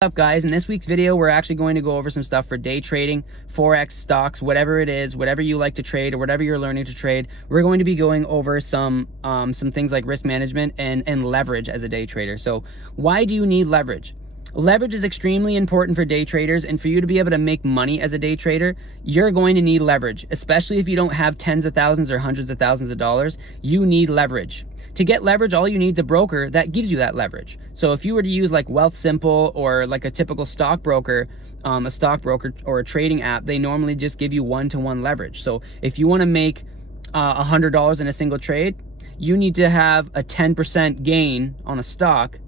What's up, guys? In this week's video, we're actually going to go over some stuff for day trading, Forex, stocks, whatever it is, whatever you like to trade or whatever you're learning to trade. We're going to be going over some things like risk management and leverage as a day trader. So why do you need leverage? Leverage is extremely important for day traders, and for you to be able to make money as a day trader, you're going to need leverage, especially if you don't have tens of thousands or hundreds of thousands of dollars. You need leverage. To get leverage, all you need is a broker that gives you that leverage. So if you were to use like Wealthsimple or like a typical stockbroker or a trading app, they normally just give you one-to-one leverage. So if you want to make $100 in a single trade, you need to have a 10% gain on a stock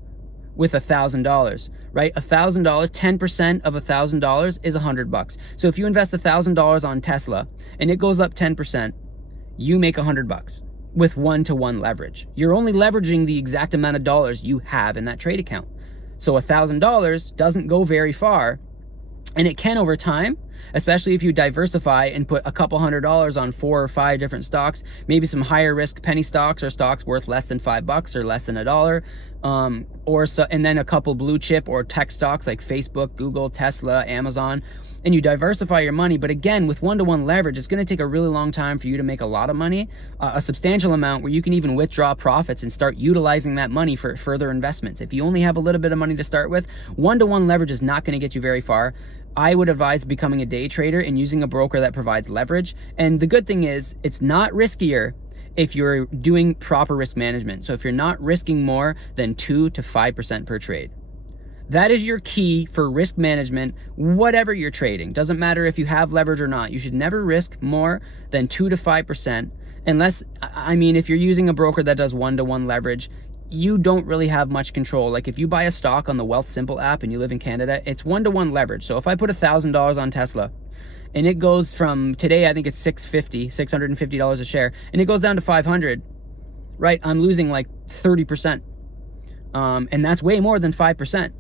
with $1,000, right? $1,000, 10% of $1,000 is $100. So if you invest $1,000 on Tesla and it goes up 10%, you make $100 with one-to-one leverage. You're only leveraging the exact amount of dollars you have in that trade account. So $1,000 doesn't go very far, and it can over time, especially if you diversify and put a couple $100 on 4 or 5 different stocks, maybe some higher risk penny stocks or stocks worth less than $5 or less than $1, and then a couple blue chip or tech stocks like Facebook, Google, Tesla, Amazon, and you diversify your money. But again, with one-to-one leverage, it's going to take a really long time for you to make a lot of money, a substantial amount where you can even withdraw profits and start utilizing that money for further investments. If you only have a little bit of money to start with, one-to-one leverage is not going to get you very far. I would advise becoming a day trader and using a broker that provides leverage. And the good thing is, it's not riskier if you're doing proper risk management. So if you're not risking more than 2 to 5% per trade. That is your key for risk management, whatever you're trading. Doesn't matter if you have leverage or not. You should never risk more than 2 to 5%, unless, if you're using a broker that does one-to-one leverage, you don't really have much control. Like if you buy a stock on the Wealthsimple app and you live in Canada, it's one-to-one leverage. So if I put $1,000 on Tesla and it goes from today, I think it's $650 a share, and it goes down to 500, right? I'm losing like 30%. And that's way more than 5%.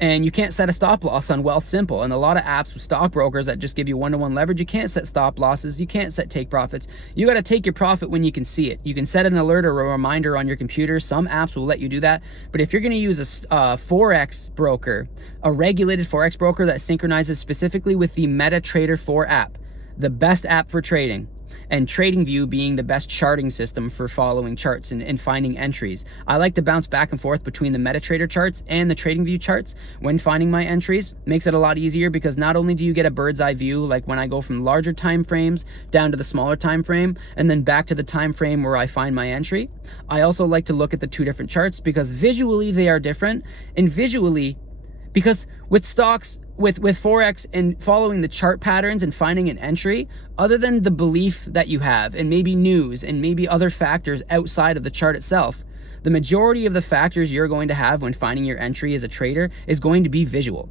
And you can't set a stop loss on Wealthsimple. And a lot of apps with stockbrokers that just give you one-to-one leverage, you can't set stop losses, you can't set take profits. You got to take your profit when you can see it. You can set an alert or a reminder on your computer. Some apps will let you do that. But if you're going to use a Forex broker, a regulated Forex broker that synchronizes specifically with the MetaTrader 4 app, the best app for trading, and TradingView being the best charting system for following charts and finding entries. I like to bounce back and forth between the MetaTrader charts and the TradingView charts when finding my entries. Makes it a lot easier because not only do you get a bird's eye view, like when I go from larger time frames down to the smaller time frame and then back to the time frame where I find my entry, I also like to look at the 2 different charts because visually they are different. And visually, because with stocks, with Forex and following the chart patterns and finding an entry, other than the belief that you have and maybe news and maybe other factors outside of the chart itself, the majority of the factors you're going to have when finding your entry as a trader is going to be visual,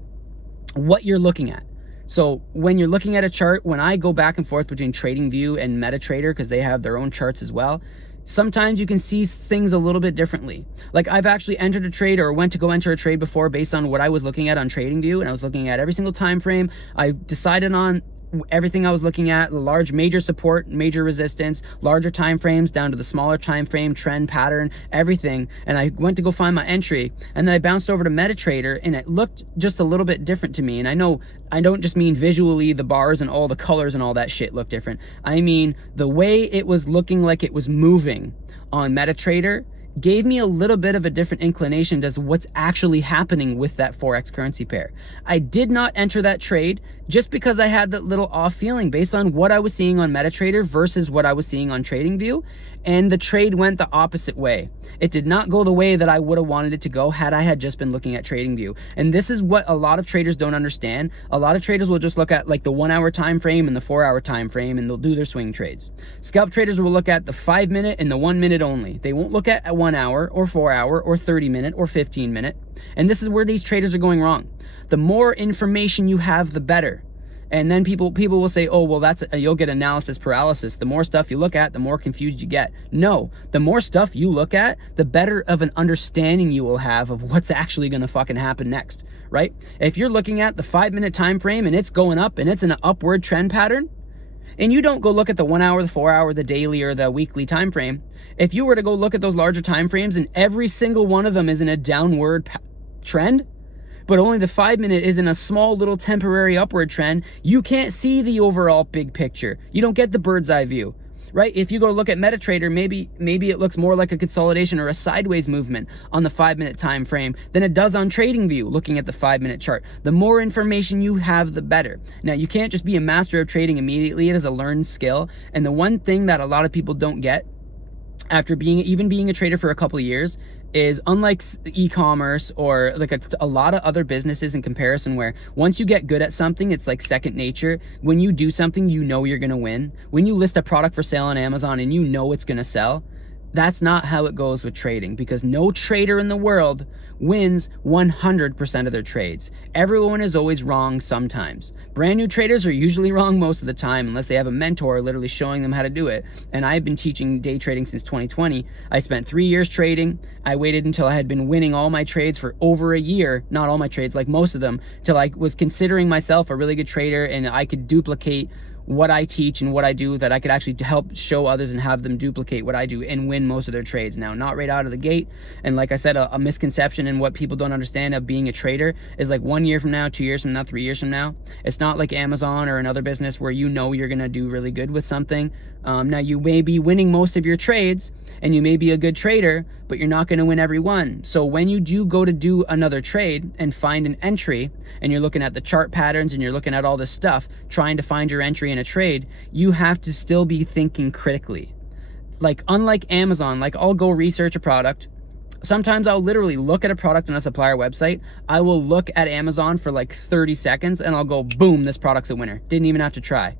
what you're looking at. So when you're looking at a chart, when I go back and forth between TradingView and MetaTrader, because they have their own charts as well, sometimes you can see things a little bit differently. Like I've actually entered a trade or went to go enter a trade before based on what I was looking at on TradingView, and I was looking at every single time frame. I decided on everything I was looking at, the large major support, major resistance, larger time frames down to the smaller time frame, trend pattern, everything. And I went to go find my entry, and then I bounced over to MetaTrader, and it looked just a little bit different to me. And I know I don't just mean visually the bars and all the colors and all that shit look different. I mean the way it was looking like it was moving on MetaTrader gave me a little bit of a different inclination as what's actually happening with that Forex currency pair. I did not enter that trade just because I had that little off feeling based on what I was seeing on MetaTrader versus what I was seeing on TradingView, and the trade went the opposite way. It did not go the way that I would have wanted it to go had I had just been looking at TradingView. And this is what a lot of traders don't understand. A lot of traders will just look at like the 1 hour time frame and the 4 hour time frame, and they'll do their swing trades. Scalp traders will look at the 5 minute and the 1 minute only. They won't look at a 1 hour or 4 hour or 30 minute or 15 minute. And this is where these traders are going wrong. The more information you have, the better. And then people will say, oh, well, you'll get analysis paralysis. The more stuff you look at, the more confused you get. No, the more stuff you look at, the better of an understanding you will have of what's actually going to fucking happen next, right? If you're looking at the 5 minute time frame and it's going up and it's in an upward trend pattern, and you don't go look at the 1 hour, the 4 hour, the daily, or the weekly time frame, if you were to go look at those larger time frames and every single one of them is in a downward trend, but only the 5-minute is in a small little temporary upward trend, you can't see the overall big picture. You don't get the bird's eye view, right? If you go look at MetaTrader, maybe it looks more like a consolidation or a sideways movement on the 5-minute time frame than it does on TradingView looking at the 5-minute chart. The more information you have, the better. Now, you can't just be a master of trading immediately. It is a learned skill. And the one thing that a lot of people don't get after being a trader for a couple of years is, unlike e-commerce or like a lot of other businesses in comparison, where once you get good at something, it's like second nature. When you do something, you know you're gonna win. When you list a product for sale on Amazon and you know it's gonna sell, that's not how it goes with trading, because no trader in the world wins 100% of their trades. Everyone is always wrong sometimes. Brand new traders are usually wrong most of the time, unless they have a mentor literally showing them how to do it. And I've been teaching day trading since 2020. I spent 3 years trading. I waited until I had been winning all my trades for over a year, not all my trades, like most of them, till I was considering myself a really good trader and I could duplicate what I teach and what I do, that I could actually help show others and have them duplicate what I do and win most of their trades. Now, not right out of the gate. And like I said, a misconception and what people don't understand of being a trader is like 1 year from now, 2 years from now, 3 years from now. It's not like Amazon or another business where you know you're gonna do really good with something. Now, you may be winning most of your trades and you may be a good trader, but you're not gonna win every one. So when you do go to do another trade and find an entry, and you're looking at the chart patterns and you're looking at all this stuff, trying to find your entry in a trade, you have to still be thinking critically. Like, unlike Amazon, like I'll go research a product. Sometimes I'll literally look at a product on a supplier website. I will look at Amazon for like 30 seconds and I'll go, boom, this product's a winner. Didn't even have to try.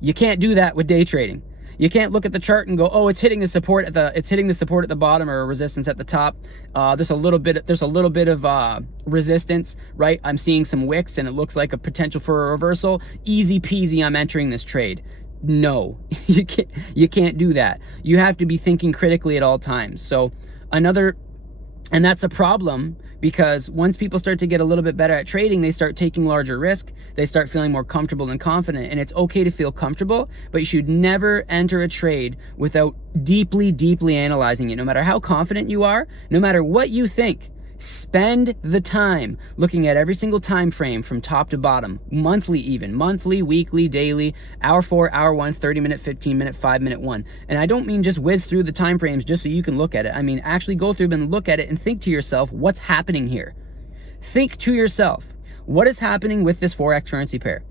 You can't do that with day trading. You can't look at the chart and go, oh, it's hitting the support at the bottom or a resistance at the top. There's a little bit of resistance, right? I'm seeing some wicks and it looks like a potential for a reversal. Easy peasy, I'm entering this trade. No, you can't do that. You have to be thinking critically at all times. So and that's a problem, because once people start to get a little bit better at trading, they start taking larger risk, they start feeling more comfortable and confident. And it's okay to feel comfortable, but you should never enter a trade without deeply analyzing it. No matter how confident you are, no matter what you think, spend the time looking at every single time frame from top to bottom, monthly, weekly, daily, hour 4, hour 1, 30-minute, 15-minute, 5-minute one. And I don't mean just whiz through the time frames just so you can look at it. I mean actually go through them and look at it and think to yourself, what's happening here? Think to yourself, what is happening with this Forex currency pair?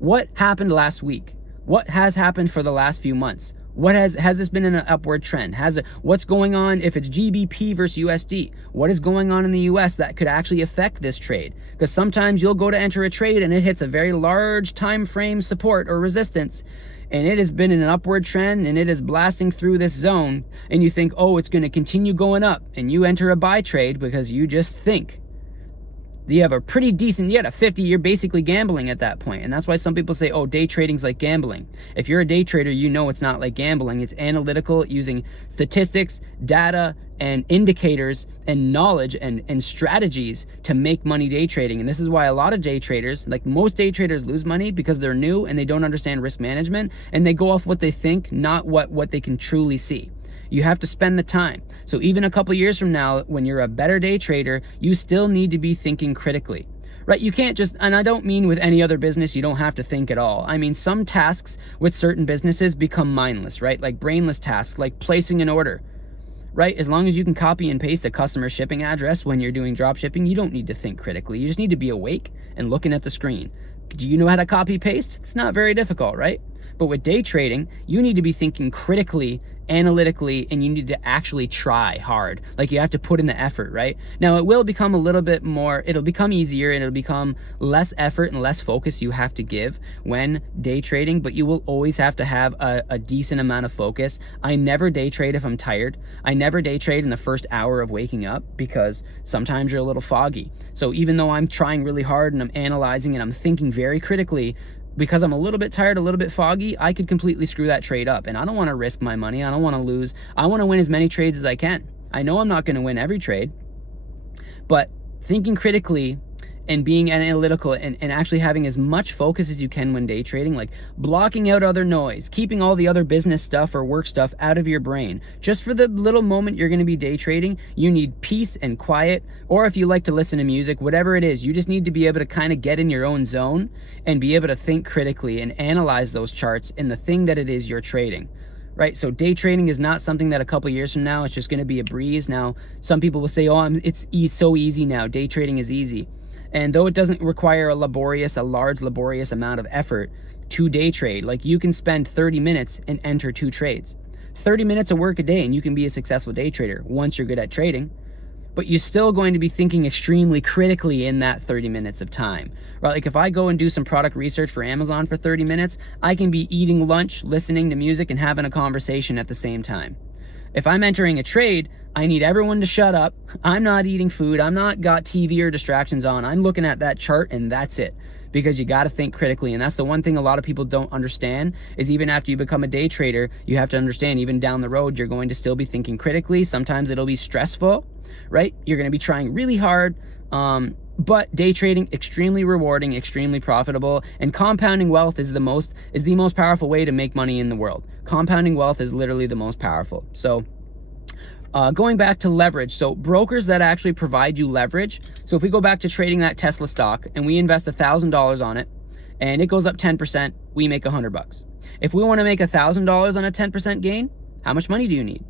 What happened last week? What has happened for the last few months? What has this been in an upward trend? What's going on if it's GBP versus USD? What is going on in the US that could actually affect this trade? Because sometimes you'll go to enter a trade and it hits a very large time frame support or resistance, and it has been in an upward trend and it is blasting through this zone, and you think, oh, it's going to continue going up, and you enter a buy trade because you just think. You have a pretty decent, you had a 50, you're basically gambling at that point. And that's why some people say, oh, day trading's like gambling. If you're a day trader, you know it's not like gambling. It's analytical, using statistics, data, and indicators, and knowledge, and strategies to make money day trading. And this is why a lot of day traders, like most day traders, lose money, because they're new and they don't understand risk management, and they go off what they think, not what they can truly see. You have to spend the time. So even a couple years from now, when you're a better day trader, you still need to be thinking critically, right? You can't just, and I don't mean with any other business, you don't have to think at all. I mean, some tasks with certain businesses become mindless, right? Like brainless tasks, like placing an order, right? As long as you can copy and paste a customer shipping address when you're doing drop shipping, you don't need to think critically. You just need to be awake and looking at the screen. Do you know how to copy paste? It's not very difficult, right? But with day trading, you need to be thinking critically, analytically, and you need to actually try hard. Like, you have to put in the effort, right? Now, it will become a little bit more, it'll become easier, and it'll become less effort and less focus you have to give when day trading, but you will always have to have a decent amount of focus. I never day trade if I'm tired. I never day trade in the first hour of waking up, because sometimes you're a little foggy. So even though I'm trying really hard and I'm analyzing and I'm thinking very critically, because I'm a little bit tired, a little bit foggy, I could completely screw that trade up. And I don't want to risk my money. I don't want to lose. I want to win as many trades as I can. I know I'm not going to win every trade, but thinking critically and being analytical and actually having as much focus as you can when day trading, like blocking out other noise, keeping all the other business stuff or work stuff out of your brain. Just for the little moment you're going to be day trading, you need peace and quiet, or if you like to listen to music, whatever it is, you just need to be able to kind of get in your own zone and be able to think critically and analyze those charts in the thing that it is you're trading. Right? So day trading is not something that a couple years from now, it's just going to be a breeze. Now, some people will say, oh, it's so easy now. Day trading is easy. And though it doesn't require a large laborious amount of effort to day trade, like you can spend 30 minutes and enter 2 trades. 30 minutes of work a day and you can be a successful day trader once you're good at trading. But you're still going to be thinking extremely critically in that 30 minutes of time, right? Like if I go and do some product research for Amazon for 30 minutes, I can be eating lunch, listening to music, and having a conversation at the same time. If I'm entering a trade, I need everyone to shut up. I'm not eating food. I'm not got TV or distractions on. I'm looking at that chart and that's it. Because you got to think critically. And that's the one thing a lot of people don't understand is even after you become a day trader, you have to understand even down the road, you're going to still be thinking critically. Sometimes it'll be stressful, right? You're going to be trying really hard. But day trading, extremely rewarding, extremely profitable, and compounding wealth is the most powerful way to make money in the world. Compounding wealth is literally the most powerful. So going back to leverage, so brokers that actually provide you leverage. So if we go back to trading that Tesla stock and we invest $1,000 on it and it goes up 10%, we make $100. If we want to make $1,000 on a 10% gain, how much money do you need?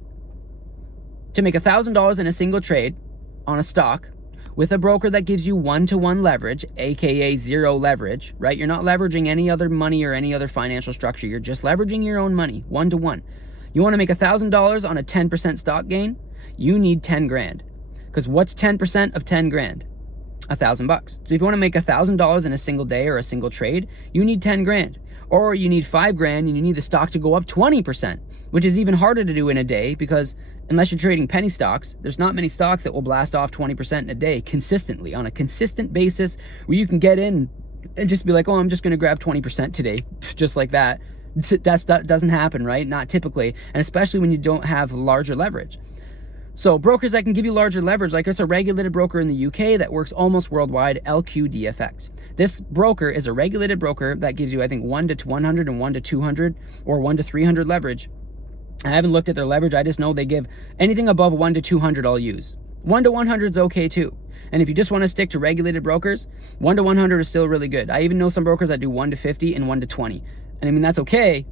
To make $1,000 in a single trade on a stock with a broker that gives you 1-to-1 leverage, aka zero leverage, right? You're not leveraging any other money or any other financial structure. You're just leveraging your own money, 1-to-1. You want to make $1,000 on a 10% stock gain? You need 10 grand. Because what's 10% of 10 grand? $1,000 bucks. So if you want to make $1,000 in a single day or a single trade, you need 10 grand. Or you need 5 grand and you need the stock to go up 20%, which is even harder to do in a day because unless you're trading penny stocks, there's not many stocks that will blast off 20% in a day consistently on a consistent basis where you can get in and just be like, oh, I'm just going to grab 20% today, just like that. That doesn't happen, right? Not typically, and especially when you don't have larger leverage. So brokers that can give you larger leverage, like there's a regulated broker in the UK that works almost worldwide, LQDFX. This broker is a regulated broker that gives you, I think, 1-to-100 and 1-to-200 or 1-to-300 leverage. I haven't looked at their leverage. I just know they give anything above 1-to-200 I'll use. 1-to-100 is okay too. And if you just want to stick to regulated brokers, 1-to-100 is still really good. I even know some brokers that do 1-to-50 and 1-to-20. And I mean, that's okay,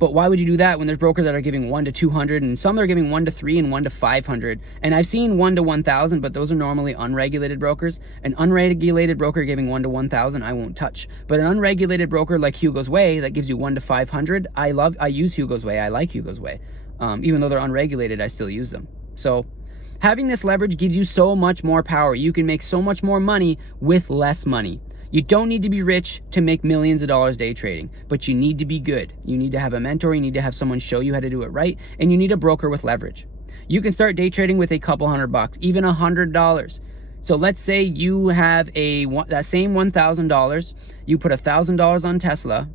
but why would you do that when there's brokers that are giving 1-to-200 and some that are giving 1-to-3 and 1-to-500? And I've seen 1-to-1000, but those are normally unregulated brokers. An unregulated broker giving 1-to-1000, I won't touch. But an unregulated broker like Hugo's Way that gives you 1-to-500, I use Hugo's Way. I like Hugo's Way. Even though they're unregulated, I still use them. So having this leverage gives you so much more power. You can make so much more money with less money. You don't need to be rich to make millions of dollars day trading, but you need to be good. You need to have a mentor, you need to have someone show you how to do it right, and you need a broker with leverage. You can start day trading with a couple $100, even $100. So let's say you have that same $1,000, you put $1,000 on Tesla,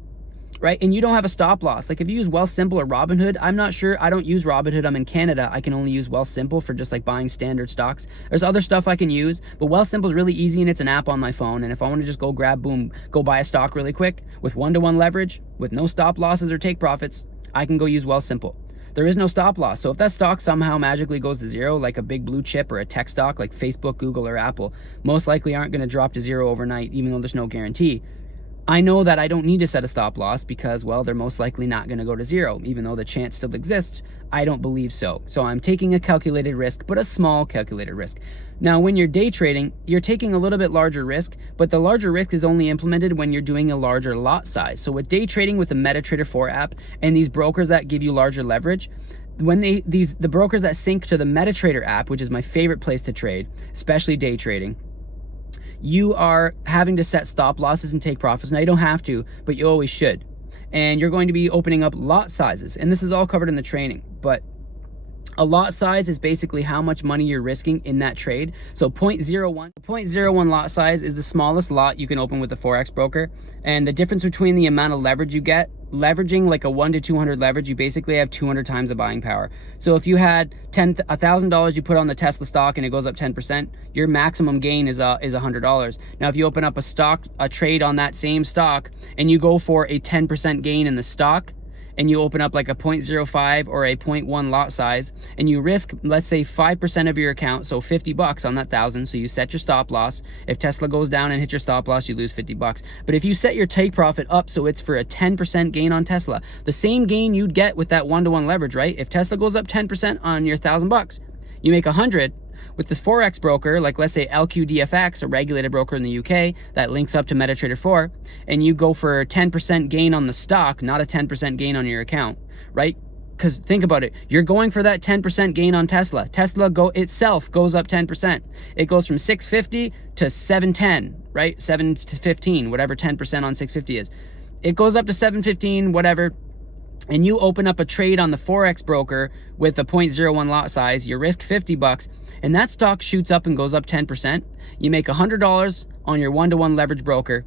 right? And you don't have a stop loss. Like if you use Wealthsimple or Robinhood, I'm not sure. I don't use Robinhood. I'm in Canada. I can only use Wealthsimple for just like buying standard stocks. There's other stuff I can use, but Wealthsimple is really easy and it's an app on my phone. And if I want to just go buy a stock really quick with 1-to-1 leverage, with no stop losses or take profits, I can go use Wealthsimple. There is no stop loss. So if that stock somehow magically goes to zero, like a big blue chip or a tech stock like Facebook, Google, or Apple, most likely aren't going to drop to zero overnight, even though there's no guarantee. I know that I don't need to set a stop loss because, well, they're most likely not going to go to zero. Even though the chance still exists, I don't believe so. So I'm taking a calculated risk, but a small calculated risk. Now, when you're day trading, you're taking a little bit larger risk, but the larger risk is only implemented when you're doing a larger lot size. So with day trading with the MetaTrader 4 app and these brokers that give you larger leverage, when the brokers that sync to the MetaTrader app, which is my favorite place to trade, especially day trading, you are having to set stop losses and take profits. Now, you don't have to, but you always should. And you're going to be opening up lot sizes. And this is all covered in the training. But a lot size is basically how much money you're risking in that trade. So 0.01 lot size is the smallest lot you can open with the Forex broker. And the difference between the amount of leverage you get leveraging like a 1 to 200 leverage, you basically have 200 times the buying power. So if you had $1,000 you put on the Tesla stock and it goes up 10%, your maximum gain is $100. Now, if you open up a trade on that same stock and you go for a 10% gain in the stock, and you open up like a 0.05 or a 0.1 lot size, and you risk, let's say 5% of your account, so $50 on that 1,000. So you set your stop loss. If Tesla goes down and hits your stop loss, you lose $50. But if you set your take profit up so it's for a 10% gain on Tesla, the same gain you'd get with that 1-to-1 leverage, right? If Tesla goes up 10% on your $1,000, you make 100. With this Forex broker, like let's say LQDFX, a regulated broker in the UK that links up to MetaTrader 4, and you go for a 10% gain on the stock, not a 10% gain on your account, right? Because think about it, you're going for that 10% gain on Tesla. Tesla itself goes up 10%. It goes from 650 to 710, right? 7 to 15, whatever 10% on 650 is. It goes up to 715, whatever. And you open up a trade on the Forex broker with a 0.01 lot size, you risk $50, and that stock shoots up and goes up 10%. You make $100 on your 1-to-1 leverage broker.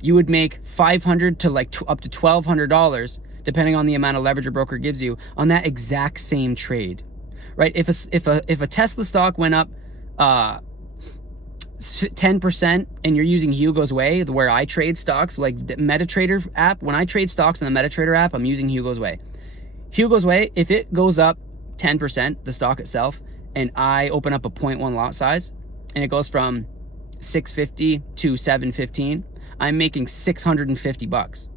You would make $500 to like up to $1,200, depending on the amount of leverage your broker gives you, on that exact same trade, right? If a Tesla stock went up 10% and you're using Hugo's Way, where I trade stocks, like the MetaTrader app, when I trade stocks on the MetaTrader app, I'm using Hugo's Way. Hugo's Way, if it goes up 10%, the stock itself, and I open up a 0.1 lot size, and it goes from 650 to 715, I'm making $650,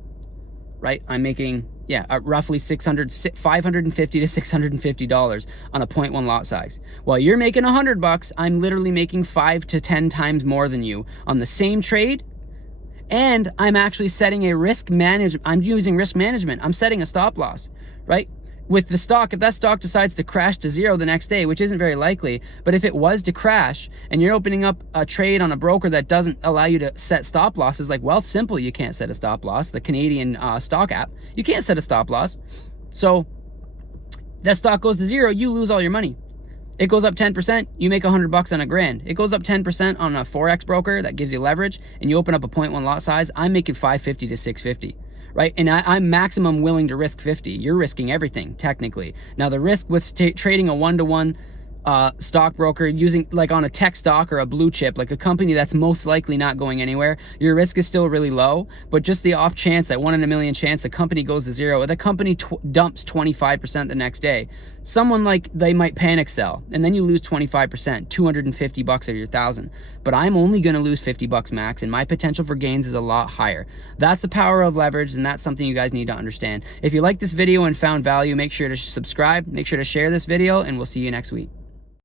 right? I'm making, roughly $550 to $650 on a 0.1 lot size. While you're making $100, I'm literally making 5 to 10 times more than you on the same trade, and I'm actually setting a risk management. I'm using risk management. I'm setting a stop loss, right? With the stock, if that stock decides to crash to zero the next day, which isn't very likely, but if it was to crash and you're opening up a trade on a broker that doesn't allow you to set stop losses, like Wealthsimple, you can't set a stop loss, the Canadian stock app, you can't set a stop loss. So that stock goes to zero, you lose all your money. It goes up 10%, you make $100 on $1,000. It goes up 10% on a Forex broker that gives you leverage, and you open up a 0.1 lot size, I'm making $550 to $650. Right? And I'm maximum willing to risk 50. You're risking everything, technically. Now, the risk with trading a 1-to-1 stockbroker using like on a tech stock or a blue chip, like a company that's most likely not going anywhere, your risk is still really low. But just the off chance, that 1 in a million chance the company goes to zero, or the company dumps 25% the next day, someone like they might panic sell, and then you lose 25%, $250 of your 1,000. But I'm only going to lose $50 max, and my potential for gains is a lot higher. That's the power of leverage, and that's something you guys need to understand. If you like this video and found value, make sure to subscribe, make sure to share this video, and we'll see you next week.